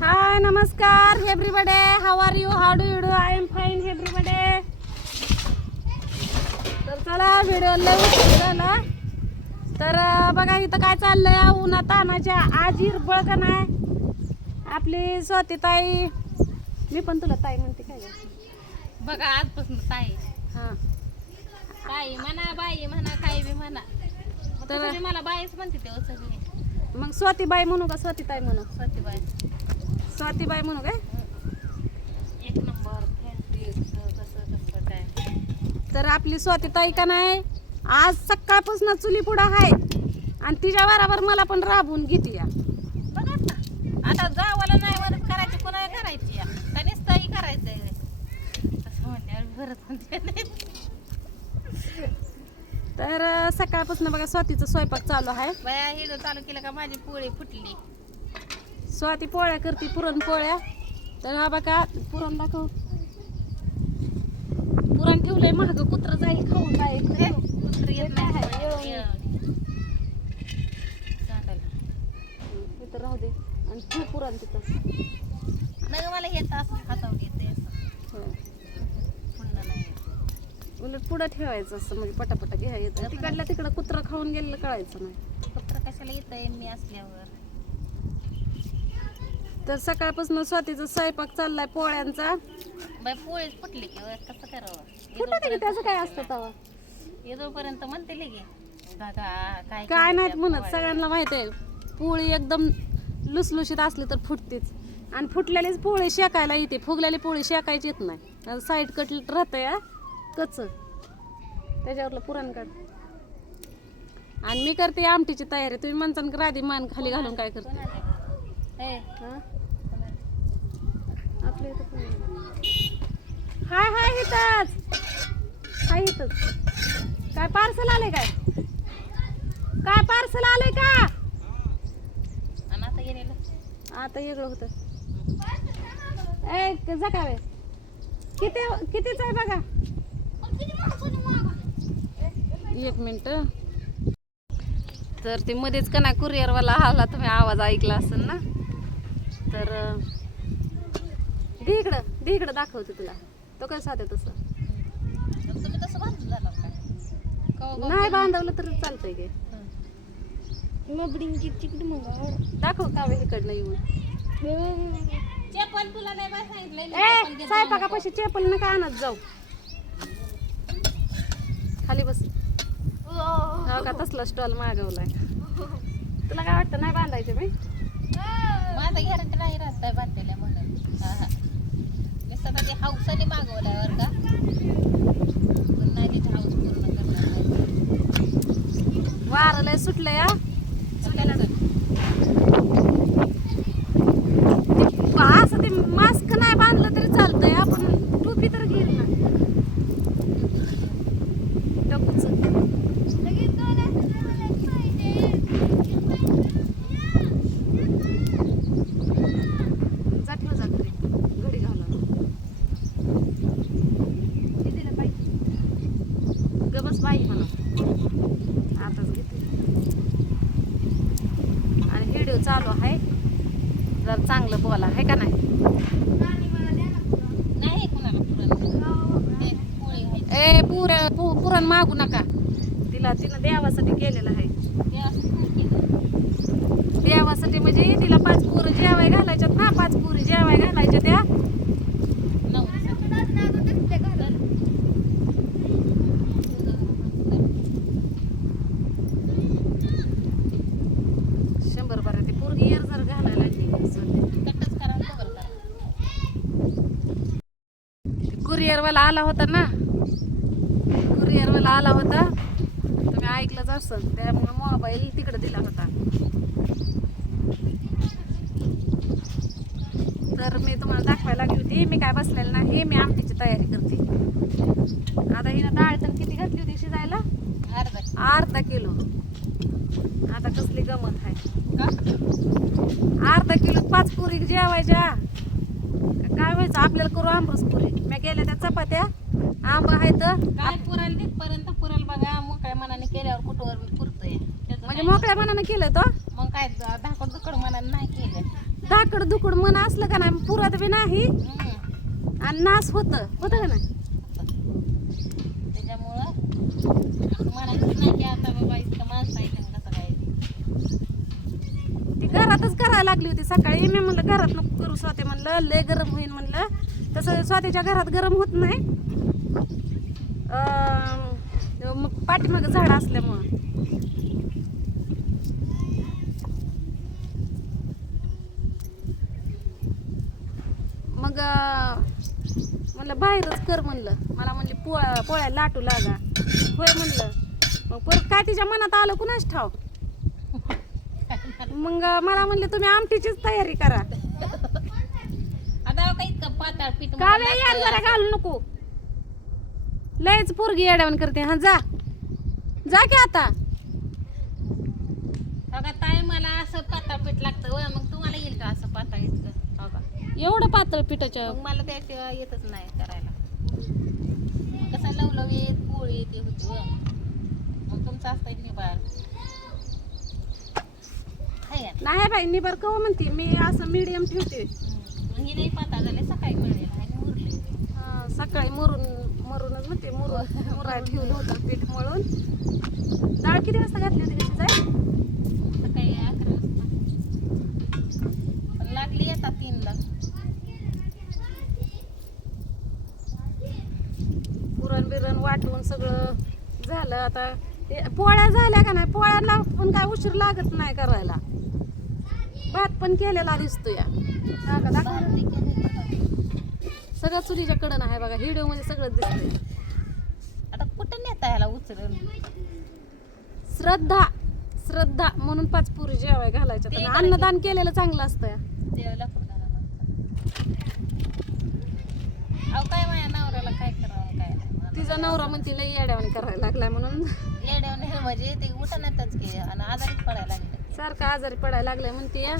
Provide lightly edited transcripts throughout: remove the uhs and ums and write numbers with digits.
हाय नमस्कार everybody, how are you, how do you do, I am fine everybody. तर चला video लय उशीर झाला. तर बघा इथं काय चाललंय, उन्हा तानाच्या आजीर बळका नाही आपली स्वाती ताई. मी पण तुला ताई म्हणते काय बघा आजपासून ताई. हां ताई म्हणा, बाई म्हणा, काय बी म्हणा. तर तर मला बाईच म्हणते ते सगळे. मग स्वातीबाई म्हणू का स्वातीताई म्हणू? स्वातीबाई. स्वातीबाई म्हणू काय? एक नंबर फॅन्सी कसं कसं काय. तर आपली स्वातीताई का नाही आज सकाळपासून चुली पुढं आहे आणि तिच्या बरोबर मला पण राबवून घेते या. बघा ना, आता जावाला नाही मदत करायची, कोणाला करायची, त्यानेच ताई करायचंय असं म्हणल्यावर बरंच म्हणते. तर सकाळपासून बघा स्वातीचं स्वयंपाक चालू आहे. बाया हिडो चालू केलं का माझी पोळी फुटली. स्वाती पोळ्या करते, पुरणपोळ्या. तर हा बघा पुरण दाखव. पुरण ठेवलंय महाग, कुत्र जाईल खाऊन जाईल. कुत्री येत नाही इथं राहू दे आणि ठेव पुरण तिथं. नाही मला येत असं हातावर येते असं पुन्हा नाही. उलट पुढं ठेवायचं असं म्हणजे पटापटा घ्या येतं. तिकडल्या तिकडं कुत्र खाऊन गेलेलं कळायचं नाही. कुत्र कशाला येतंय मी असल्यावर. तर सकाळपासून स्वातीचा स्वयंपाक चाललाय पोळ्यांचा. बाई पोळीच फुटली की कसं करावं. कुठं त्याचं काय असतं तवा? येदोपर्यंत म्हणते की दादा काय काय नाहीत म्हणत, सगळ्यांना माहित आहे पोळी एकदम लुसलुशीत असली तर फुटतेच. आणि फुटलेलीच पोळी शेकायला येते, फुगलेली पोळी शेकायची येत नाही. साईड कट राहतं या कच, त्याच्यावरलं पुरण काढ. आणि मी करते आमटीची तयारी. तुम्ही म्हणता राधी मान खाली घालून काय करते? आपल्या इथं हाय हाय इथंच, हाय इथंच. काय पार्सल आलंय? काय पार्सल आलंय का? आणि आता गेलेलं आता वेगळं होतं. ए जकावे कितीच आहे बघा. एक मिनिट. तर ते मध्येच का नाही कुरिअरवाला आला, तुम्ही आवाज ऐकला असेल ना. तर दे इकडं दाखवते तुला. तो कसं आहे तसं तुम्ही तसं बांधून जाणार का? नाही बांधवलं तर चालतंय की. दाखव कावे इकडनं येऊन. चप्पल तुला नाही बाय सांगितलंय. ए स्वयंपाकापाशी चेपल नका आणत जाऊ. खाली बस. हो का तसला स्टॉल मागवलाय. तुला काय वाटतं नाही बांधायचे मी? माझा गॅरंटी नाही राहत आहे बांधलेल्या म्हणून. मी सगळं ते हाऊसाने मागवल्यावर का पण नाही तिथे हाऊस पूर्ण करणार नाही. वारं लय सुटलं या. असं ते मास्क नाही बांधलं तरी चालतंय, आपण टोपी तर घेईल ना. टपूच जाठव जाते घडी घालून. गबस बाई म्हणा आताच घेते. आणि व्हिडिओ चालू आहे, जर चांगलं बोला आहे का नाही. नाही कुणाला पोळी घ्यायची. ए पुरण मागू नका तिनं देवासाठी केलेलं आहे. ते असं केलं. देवासाठी म्हणजे तिला 5 पोरं जेवाय घालायच्यात ना. 5 पोरी जेवाय घालायच्या त्या. शंभर बरं ते पोरगी येर जर घालायला लागली कटच करा बरोबर करा. कुरिअरवाला आला होता ना. कुरिअरवाला आला होता, तुम्ही ऐकलंच असेल. त्यामुळे मोबाईल तिकडे दिला होता. तर मी तुम्हाला दाखवायला लागली होती. मी काय बसलेलं नाही, मी आमटीची तयारी करते. आता हिनं डाळ तर किती घातली होती शिजायला? अर्धा किलो. आता कसली गमत आहे. अर्धा किलो 5 पुरी जेवायच्या. काय व्हायचं आपल्याला करू आंबरस पुरी. मी गेल्या त्या चपात्या आंब आहेत काय पुरायला तिथपर्यंत पुरेल बघा. मोकळ्या मनाने केल्यावर कुठवर पुरतंय. म्हणजे मोकळ्या मनानं केलं तो. मग काय धाकड दुकड मनाने नाही केलं. धाकड दुकड मन असलं का नाही पुरत बी नाही आणि नास होत का नाही. त्याच्यामुळं म्हणायचं नाही की आता बाबा इतकं माणसं आहे कसं काय. ती घरातच करायला लागली होती सकाळी. मी म्हणलं घरात नको करू स्वाती, म्हणलं लय गरम होईल म्हणलं. तसं स्वातीच्या घरात गरम होत नाही मग पाठीमागं झाड असल्यामुळं. मग म्हणलं बाहेरच कर म्हणलं. मला म्हणले पोळ्या लाटू लागा. होय म्हणलं. मग परत काय तिच्या मनात आलं कुणाच ठाव. मग मला म्हणले तुम्ही आमटीचीच तयारी करा. आता काही इतकं पातळ पीठ का वेळ यार जरा घालू नको. लयच पोरगी येड्यावन करते. हा जा जा की आता. बघा ताई मला असं पातळ पीठ लागतं व मग तुम्हाला येईल का असं पातळ इतकं. बघा एवढं पातळ पिठाच्या मग मला त्याशिवाय येतच नाही करायला. कसं लवलवीत पोळी येते होती व मग तुमचं असतं निबार आहे का नाही बाई निबर कव म्हणते मी असं मीडियम ठेवते. मग हे नाही पातळ झाले सकाळी मिळेल आणि उरले. सकाळी मरूनच म्हणते मुराय ठेवलं होतं पीठ मळून. डाळ किती वाजता घातली होती कशी जाय. सकाळी 11 वाजता पण लागली येतात 3ला. पुरण बिरण वाटून सगळं झालं. आता पोळ्या झाल्या का नाही. पोळ्याला पण काय उशीर लागत नाही करायला. भात पण केलेला दिसतो या सगळं चुलीच्या कडन आहे बघा. व्हिडिओ मध्ये सगळं दिसतंय. आता कुठं नेता ह्याला उचलून. श्रद्धा म्हणून 5 पुरी जेवाय घालायच्या. ते अन्नदान केलेलं चांगलं असतं. देवाला कुठं अहो काय माझ्या नवऱ्याला काय करावं काय नाही. तिचा नवरा म्हणते लई येड्यावानी करायला लागलाय म्हणून. येड्यावर नाही म्हणजे ते उठणच की आणि आजारीच पडायला लागले. सारखं आजारी पडायला लागलाय म्हणते या.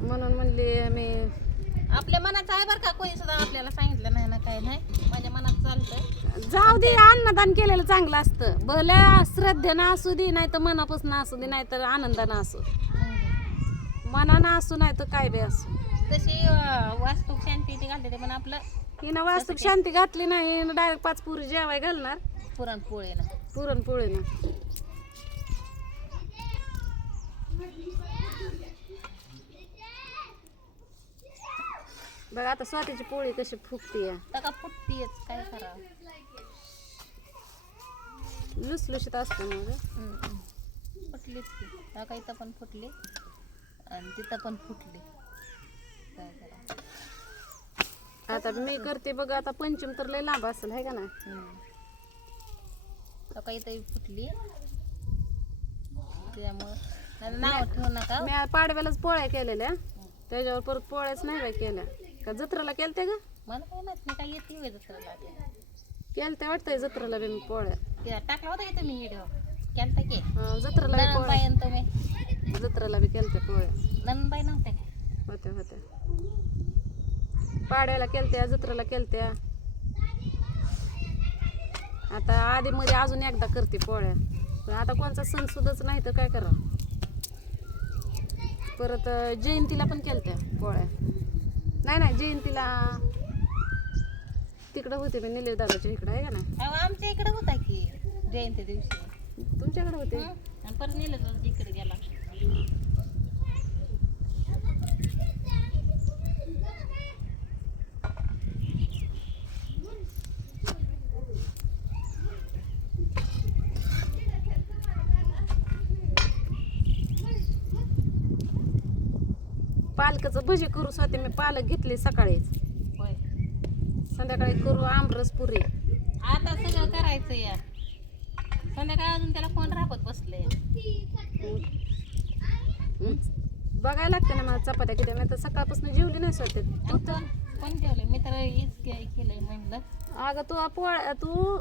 म्हणून म्हणले मी आपल्या मनाचं आहे बरं का. कोणी सुद्धा आपल्याला सांगितलं नाही ना काय नाही. माझ्या मनात चालतं जाऊ दे. अन्नदान केलेलं चांगलं असतं. भले श्रद्धेनं असू दे नाही तर मनापासून असू दे नाही तर आनंदानं असू. मनानं असू नाही तर काय बी असू. तशी वास्तू शांती ते घालते ते पण आपलं हिनं वास्तूक शांती घातली नाही. डायरेक्ट 5 पुरी जेवाय घालणार पुरणपोळी ना पुरणपोळीनं. बघा आता स्वातीची पोळी कशी फुगते या. का फुटतीच काय करावं. लुसलुशीत असतं मग. फुटलीच की का इथं पण फुटली आणि तिथं पण फुटली. काय करावं. आता मी करते बघा. आता पंचम तर लय लांब असेल आहे का नाही. का इथं फुटली त्यामुळं नाव ठेवू नका. मी पाडव्यालाच पोळ्या केलेल्या. त्याच्यावर परत पोळ्याच नाही बाई केल्या. का जत्रेला केलत्या ग. मला काय माहित नाही काय येते वेळ जत्रेला. केलत्या वाटतंय जत्रेला बी मी पोळ्या. टाकला होता की तुम्ही व्हिडिओ केलता की जत्रेला बी पोळ्या. तुम्ही जत्रेला बी केलत्या पोळ्या. नंदबाई नव्हत्या काय होत्या पाड्याला केलत्या जत्रेला केलत्या. आता आधी मध्ये अजून एकदा करते पोळ्या. पण आता कोणचा सण सुद्धाच नाही तर काय करावं. परत जयंतीला पण केलत्या पोळ्या. नाही जयंतीला तिकडं होते मी निलेश दादाच्या इकडं आहे का ना. आमच्या इकडे होता की जयंती दिवशी. तुमच्याकडे होते आणि परत निलेश दादा इकडे गेला. पालकाचं भजी करू स्वाती. मी पालक घेतली सकाळीच. होय संध्याकाळी करू आमरस पुरी. आता सगळं करायचं या संध्याकाळी अजून त्याला कोण राबत बसले. बघायला लागतं ना मला चपात्या किती. नाही तर सकाळपासून जेवली नाही स्वाती. कोण जेवलं मी तर हेच केलंय म्हणलं. अगं तू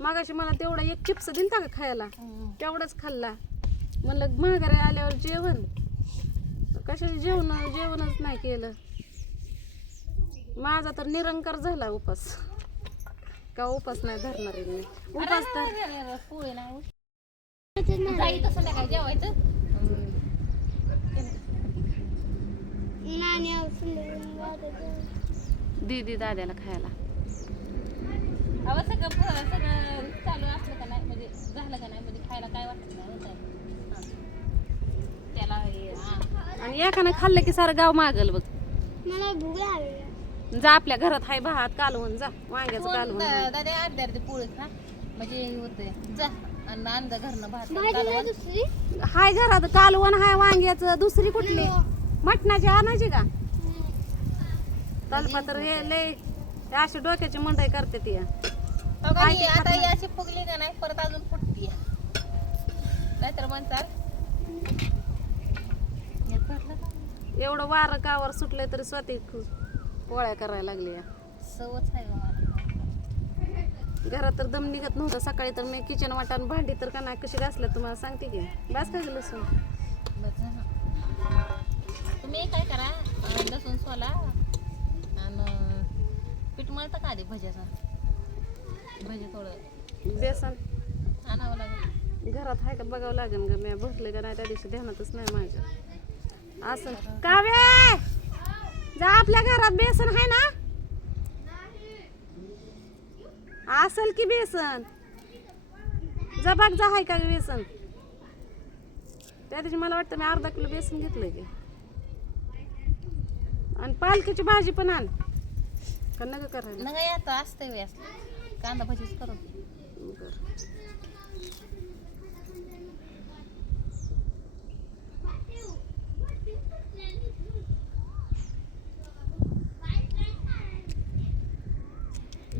मागाशी मला तेवढा एक चिप्स दिलता का खायला. तेवढाच खाल्ला. म्हणलं माघारी आल्यावर जेवण. कशाने जेवणच नाही केलं. माझा तर निरंकार झाला उपास. का उपास नाही धरणार आहे मी. उपास तर पोळी नाही जायचं संध्याकाळी जेवायचं. दीदी दाद्याला खायला. अहो सगळं सगळं चालू असलं का नाही म्हणजे झालं का नाही म्हणजे खायला काय वाटत नाही होतं. हा. त्याला आणि एकानं खाल्लं की सारं गाव मागल बघ. जा आपल्या घरात हाय भात कालवून जा वांग्याचं कालवून आहे. दादा अर्धे अर्धे पोळी खा म्हणजे हे होते जा आणि अंदा घरनं भात कालवण. हाय घरात कालवण हाय वांग्याचं. दुसरी कुठली मटणाची आणायची का? तलपत्र हे लय ते अशी डोक्याची मंडई करते ती. आता ही अशी फुगली का नाही परत अजून फुटती नाहीतर म्हणतात एवढं वारं कावर सुटलंय तरी स्वतः पोळ्या करायला लागली. सवच आहे मला. घरात तर दम निघत नव्हता. सकाळी तर मी किचन वाटाण भांडी तर का नाही कशी घासल्यात तुम्हाला सांगते की. बस काय लसूण तुम्ही काय करा लसूण सोला आणि पीठ मळतं का आधी भज्याचं भजे थोडं बेसन आणावं लागेल. घरात आहे का बघावं लागेल ग. मी भरले का नाही त्या दिवशी ध्यानातच नाही माझ्या. असं काव्य जा आपल्या घरात बेसन आहे ना. असेल की बेसन जा बघ जा आहे का बेसन. त्या दिवशी मला वाटतं मी अर्धा किलो बेसन घेतलंय की. आणि पालकीची भाजी पण आण का नका करायला. नका आता असते वेळेस कांदा भजीच करू.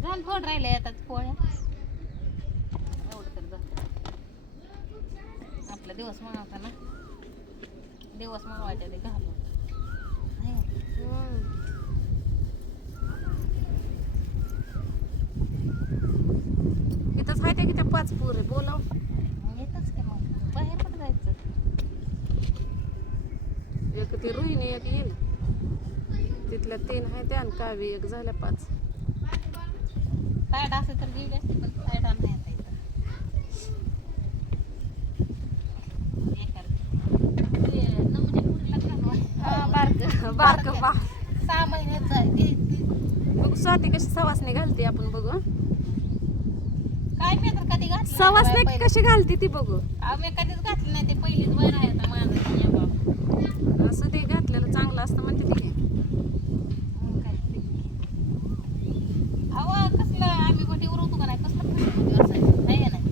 झालं थोडं राहिले आता पोळ्या एवढं तर आपला दिवस म्हणता ना दिवस म्हणवायच्या ते घालून इथंच आहे की त्या 5 पोरे बोलाव येतच की मग बाहेर पण जायचं. एक ती रोहिणी एक येईल तिथल्या 3 आहे त्या आणि कावी एक झाल्या 5. साईड असेल तर गेली असते पण साईड नाही आता इथं. नमुने पुरीला घालवा. बारक बा 6 महिन्याचं आहे ते. बघ स्वाती कशी सवासणी घालते आपण बघू. काय मी तर कधी घातली सवासणी कशी घालते ती बघू. आम्ही कधीच घातली नाही. ते पहिलीच बरं आहे आता माझं. असं ते घातलेलं चांगलं असतं म्हणते ती. अहो कसलं आम्ही गोटी उरवतो का नाही कसलं फसवतो असायचं आहे नाही.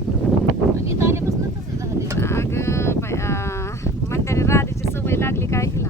आणि इथं आल्यापासून तसं झालं. अगं बाया म्हणते राधीची सवय लागली काय हिला.